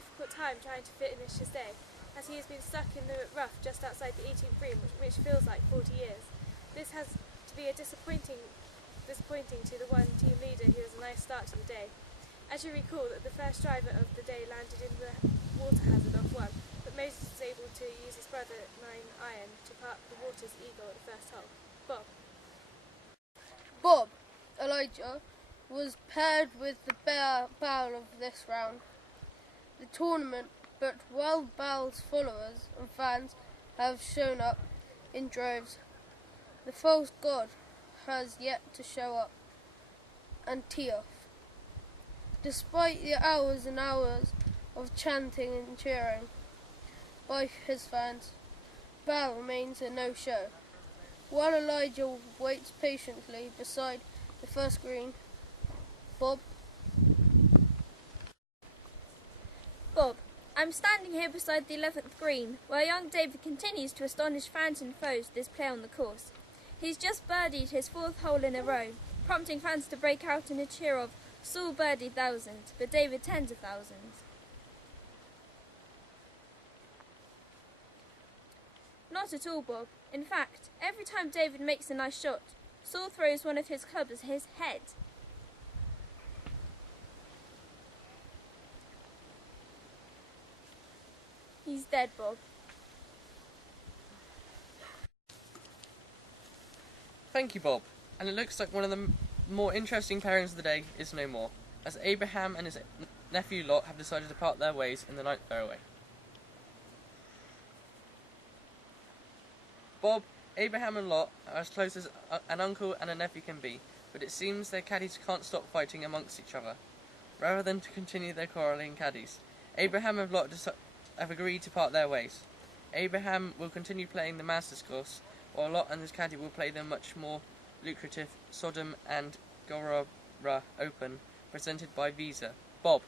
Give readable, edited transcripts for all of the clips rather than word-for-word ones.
difficult time trying to finish his day, as he has been stuck in the rough just outside the 18th green, which feels like 40 years. This has to be disappointing to the one team leader who has a nice start to the day. As you recall, that the first driver of the day landed in the water hazard off one, but Moses was able to use his brother 9 iron to park the water's eagle at the first hole. Bob. Bob, Elijah, was paired with the barrel of this round. The tournament, but Wild Bell's followers and fans have shown up in droves. The false god has yet to show up and tee off. Despite the hours and hours of chanting and cheering by his fans, Bell remains a no-show. While Elijah waits patiently beside the first green, Bob. Bob, I'm standing here beside the 11th green, where young David continues to astonish fans and foes this play on the course. He's just birdied his 4th hole in a row, prompting fans to break out in a cheer of "Saul birdied thousands, but David tens of thousands." Not at all, Bob. In fact, every time David makes a nice shot, Saul throws one of his clubs at his head. He's dead, Bob. Thank you, Bob. And it looks like one of the more interesting pairings of the day is no more, as Abraham and his nephew Lot have decided to part their ways in the 9th fairway. Bob, Abraham and Lot are as close as an uncle and a nephew can be, but it seems their caddies can't stop fighting amongst each other. Rather than to continue their quarrelling caddies, Abraham and Lot have agreed to part their ways. Abraham will continue playing the Masters course, while Lot and his caddy will play the much more lucrative Sodom and Gomorrah Open, presented by Visa. Bob.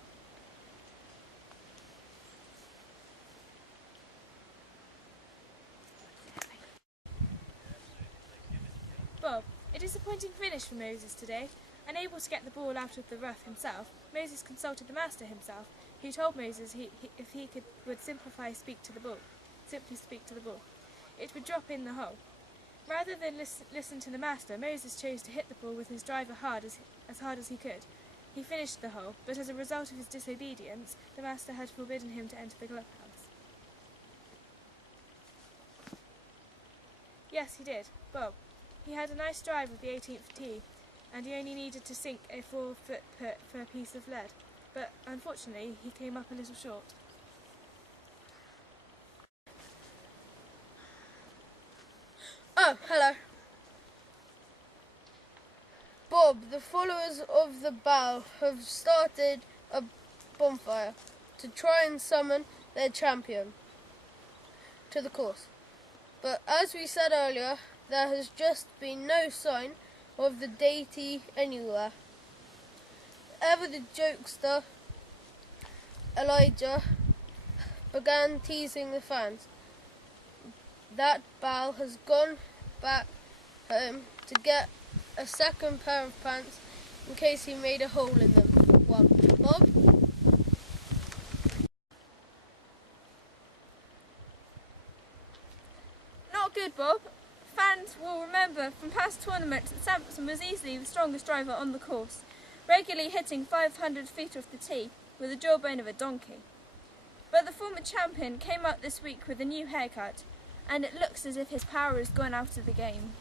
Bob, a disappointing finish for Moses today. Unable to get the ball out of the rough himself, Moses consulted the master himself, who told Moses if he would simply speak to the ball, it would drop in the hole. Rather than listen to the master, Moses chose to hit the ball with his driver as hard as he could. He finished the hole, but as a result of his disobedience, the master had forbidden him to enter the clubhouse. Yes, he did, Bob. He had a nice drive of the 18th tee, and he only needed to sink a 4-foot putt for a piece of lead, but unfortunately he came up a little short. Oh, hello. Bob, the followers of the Bow have started a bonfire to try and summon their champion to the course. But as we said earlier, there has just been no sign of the deity anywhere. Ever the jokester, Elijah, began teasing the fans. That Bal has gone back home to get a second pair of pants in case he made a hole in them. One. Bob? Not good, Bob. Fans will remember from past tournaments that Sampson was easily the strongest driver on the course, regularly hitting 500 feet off the tee with the jawbone of a donkey. But the former champion came out this week with a new haircut, and it looks as if his power has gone out of the game.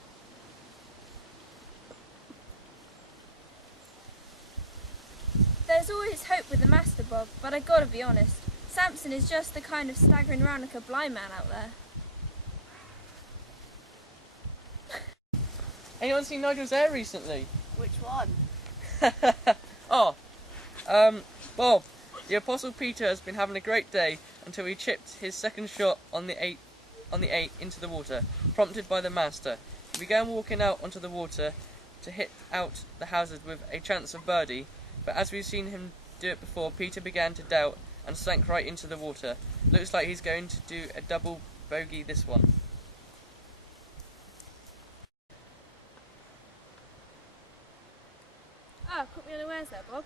There's always hope with the master, Bob, but I gotta be honest, Sampson is just the kind of staggering around like a blind man out there. Anyone seen Nigel's hair recently? Which one? Bob, the Apostle Peter has been having a great day until he chipped his second shot on the 8 into the water, prompted by the master. He began walking out onto the water to hit out the hazard with a chance of birdie, but as we've seen him do it before, Peter began to doubt and sank right into the water. Looks like he's going to do a double bogey this one. Ah, caught me unawares there, Bob.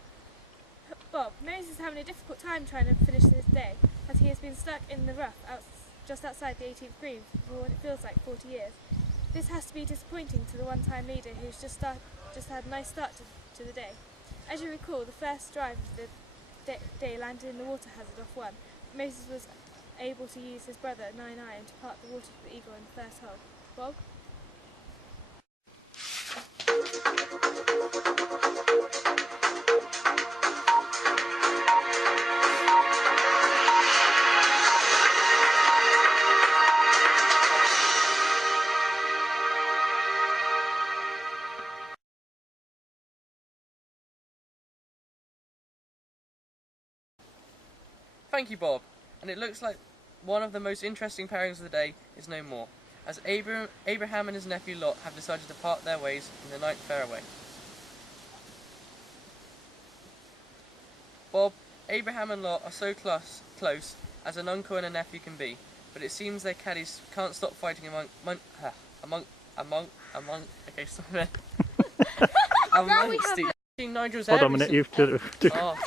Bob, Moses is having a difficult time trying to finish his day, as he has been stuck in the rough just outside the 18th green for what it feels like 40 years. This has to be disappointing to the one-time leader who's just had a nice start to the day. As you recall, the first drive of the day landed in the water hazard off one. Moses was able to use his brother 9 Iron to part the water for the eagle in the first hole. Bob? Thank you, Bob. And it looks like one of the most interesting pairings of the day is no more, as Abraham and his nephew Lot have decided to part their ways in the ninth fairway. Bob, Abraham and Lot are so close as an uncle and a nephew can be, but it seems their caddies can't stop fighting amongst Nigel's Hold on a minute, you've to... Oh.